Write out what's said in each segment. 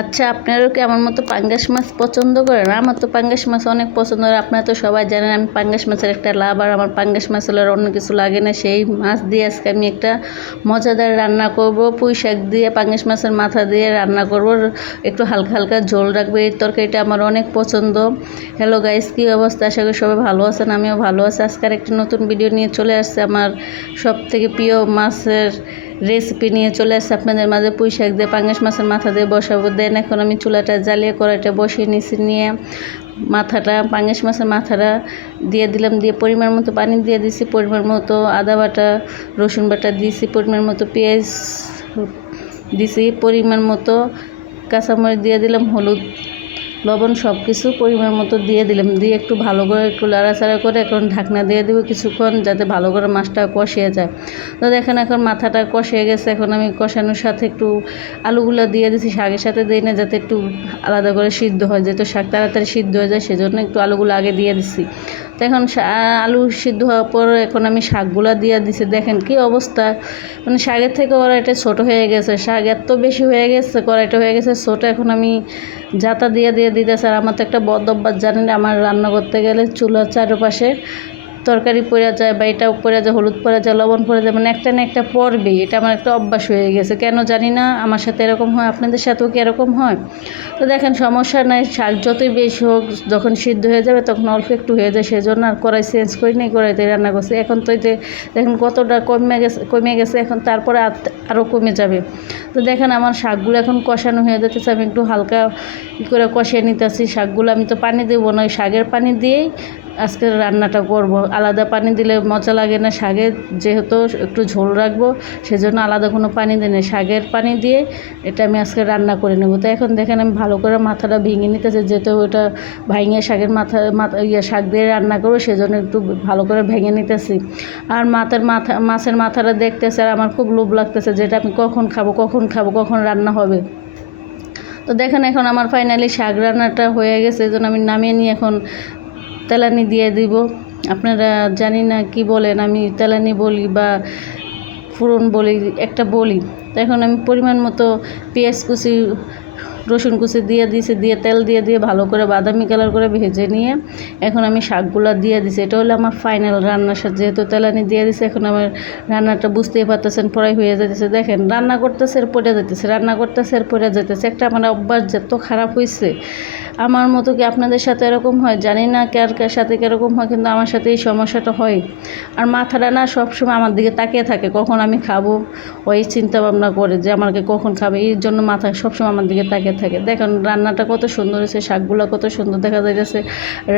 আচ্ছা, আপনারাও কি আমার মতো পাঙ্গাস মাছ পছন্দ করেন? আমার তো পাঙ্গাস মাছ অনেক পছন্দ। আর আপনারা তো সবাই জানেন আমি পাঙ্গাস মাছের একটা লাভার। আমার পাঙ্গাস মাছ হলে আর অন্য কিছু লাগে না। সেই মাছ দিয়ে আজকে আমি একটা মজাদার রান্না করব। পুঁই শাক দিয়ে পাঙ্গাস মাছের মাথা দিয়ে রান্না করব। একটু হালকা হালকা ঝোল রাখবো। এই তরকারিটা আমার অনেক পছন্দ। হ্যালো গাইস, কী অবস্থা? আশা করি সবাই ভালো আছেন, আমিও ভালো আছি। আজকের একটা নতুন ভিডিও নিয়ে চলে আসছে। আমার সব থেকে প্রিয় মাছের রেসিপি নিয়ে চলে আসছে আপনাদের মাঝে। পুঁই শাক দিয়ে পাঙ্গাস মাছের মাথা দিয়ে বসাবো। দেন এখন আমি চুলাটা জ্বালিয়ে কড়াইটা বসিয়ে নিয়েছি, নিয়ে মাথাটা পাঙ্গাস মাছের মাথাটা দিয়ে দিলাম। দিয়ে পরিমাণ মতো পানি দিয়ে দিছি, পরিমাণ মতো আদা বাটা রসুন বাটা দিয়েছি, পরিমাণ মতো পেঁয়াজ দিছি, পরিমাণ মতো কাঁচামরিচ দিয়ে দিলাম, হলুদ লবণ সব কিছু পরিমাণ মতো দিয়ে দিলাম। দিয়ে একটু ভালো করে একটু লাড়াচাড়া করে এখন ঢাকনা দিয়ে দেবো কিছুক্ষণ, যাতে ভালো করে মাছটা কষিয়ে যায়। তো দেখেন এখন মাথাটা কষিয়ে গেছে। এখন আমি কষানোর সাথে একটু আলুগুলো দিয়ে দিচ্ছি, শাকের সাথে দিই না, যাতে একটু আলাদা করে সিদ্ধ হয়, যেহেতু শাক তাড়াতাড়ি সিদ্ধ হয়ে যায়, সেজন্য একটু আলুগুলো আগে দিয়ে দিচ্ছি। তো এখন আলু সিদ্ধ হওয়ার পর এখন আমি শাকগুলো দিয়ে দিছি। দেখেন কি অবস্থা, মানে শাকের থেকে কড়াইটা ছোটো হয়ে গেছে। শাক এত বেশি হয়ে গেছে, কড়াইটা হয়ে গেছে ছোটো। এখন আমি জাতা দিয়ে দিতেছে। আর আমার তো একটা বদ অভ্যাস, জানেন, আমার রান্না করতে গেলে চুলার চারপাশে তরকারি পড়ে যায় বা এটাও পড়ে যায়, হলুদ পড়ে যায়, লবণ পড়ে যায়, মানে একটা না একটা পড়বেই। এটা আমার একটা অভ্যাস হয়ে গেছে, কেন জানি না, আমার সাথে এরকম হয়। আপনাদের সাথেও কি এরকম হয়? তো দেখেন সমস্যা নাই, শাক যতই বেশি হোক, যখন সিদ্ধ হয়ে যাবে তখন অল্প একটু হয়ে যায়, সেজন্য আর কড়াই চেঞ্জ করি নাই, কড়াইতে রান্না করছি। এখন তো এই যে দেখেন কতটা কমে গেছে, এখন তারপরে আরও কমে যাবে। তো দেখেন আমার শাকগুলো এখন কষানো হয়ে যাচ্ছে। আমি একটু হালকা করে কষিয়ে নিতেছি শাকগুলো। আমি তো পানি দেবো না, ওই শাকের পানি দিয়েই আজকের রান্নাটা করব। আলাদা পানি দিলে মজা লাগে না শাকে, যেহেতু একটু ঝোল রাখবো, সেজন্য আলাদা কোনো পানি দিই না, শাকের পানি দিয়ে এটা আমি আজকে রান্না করে নেব। তো এখন দেখেন আমি ভালো করে মাথাটা ভেঙে নিতেছি, যেহেতু ওটা ভাঙিয়ে শাকের শাক দিয়ে রান্না করবো, সেজন্য একটু ভালো করে ভেঙে নিতেছি। আর মাছের মাথাটা দেখতেছে, আর আমার খুব লোভ লাগতেছে, যেটা আমি কখন খাবো কখন রান্না হবে। তো দেখেন এখন আমার ফাইনালি শাক রান্নাটা হয়ে গেছে, এই জন্য আমি নামিয়ে নিয়ে এখন তেলানি দিয়ে দিব। আপনারা জানি না কি বলেন, আমি তেলানি বলি বা ফোড়ন বলি, একটা বলি। তো এখন আমি পরিমাণ মতো পেঁয়াজ কুচি রসুন কুচি দিয়ে দিয়েছি, দিয়ে তেল দিয়ে ভালো করে বাদামি কালার করে ভেজে নিয়ে এখন আমি শাকগুলো দিয়ে দিছি। এটা হলো আমার ফাইনাল রান্নার সাথে, যেহেতু তেলানি দিয়ে দিছি, এখন আমার রান্নাটা বুঝতেই পারতেছেন প্রায় হয়ে যেতেছে। দেখেন রান্না করতেছে আর পড়ে যেতেছে, রান্না করতেছে আর পড়ে যেতেছে। একটা আমার অভ্যাস যত খারাপ হয়েছে। আমার মতো কি আপনাদের সাথে এরকম হয় জানি না, কার সাথে কীরকম হয়, কিন্তু আমার সাথে এই সমস্যাটা হয়। আর মাথাটা না সবসময় আমার দিকে তাকিয়ে থাকে, কখন আমি খাবো, ওই চিন্তা ভাবনা করে যে আমাকে কখন খাবে, এই জন্য মাথা সবসময় আমার দিকে তাকিয়ে থাকে। দেখেন রান্নাটা কত সুন্দর হয়েছে, শাকগুলো কত সুন্দর দেখা যাইতেছে।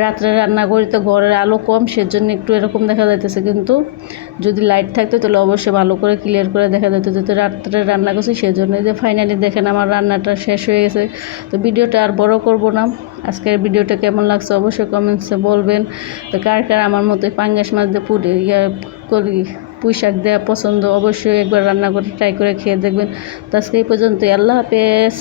রাত্রে রান্না করি তো ঘরের আলো কম, সেজন্য একটু এরকম দেখা যাইতেছে, কিন্তু যদি লাইট থাকতো তাহলে অবশ্যই ভালো করে ক্লিয়ার করে দেখা যেত। যেহেতু রাত্রে রান্না করছি, সেজন্য যে ফাইনালি দেখেন আমার রান্নাটা শেষ হয়ে গেছে। তো ভিডিওটা আর বড় করব না। আজকের ভিডিওটা কেমন লাগছে অবশ্যই কমেন্টসে বলবেন। তো কার আমার মতো পাঙ্গাস মাছ দিয়ে পুঁই শাক দেওয়া পছন্দ, অবশ্যই একবার রান্না করে ট্রাই করে খেয়ে দেখবেন। তো আজকে এই পর্যন্তই, আল্লাহ হাফেজ।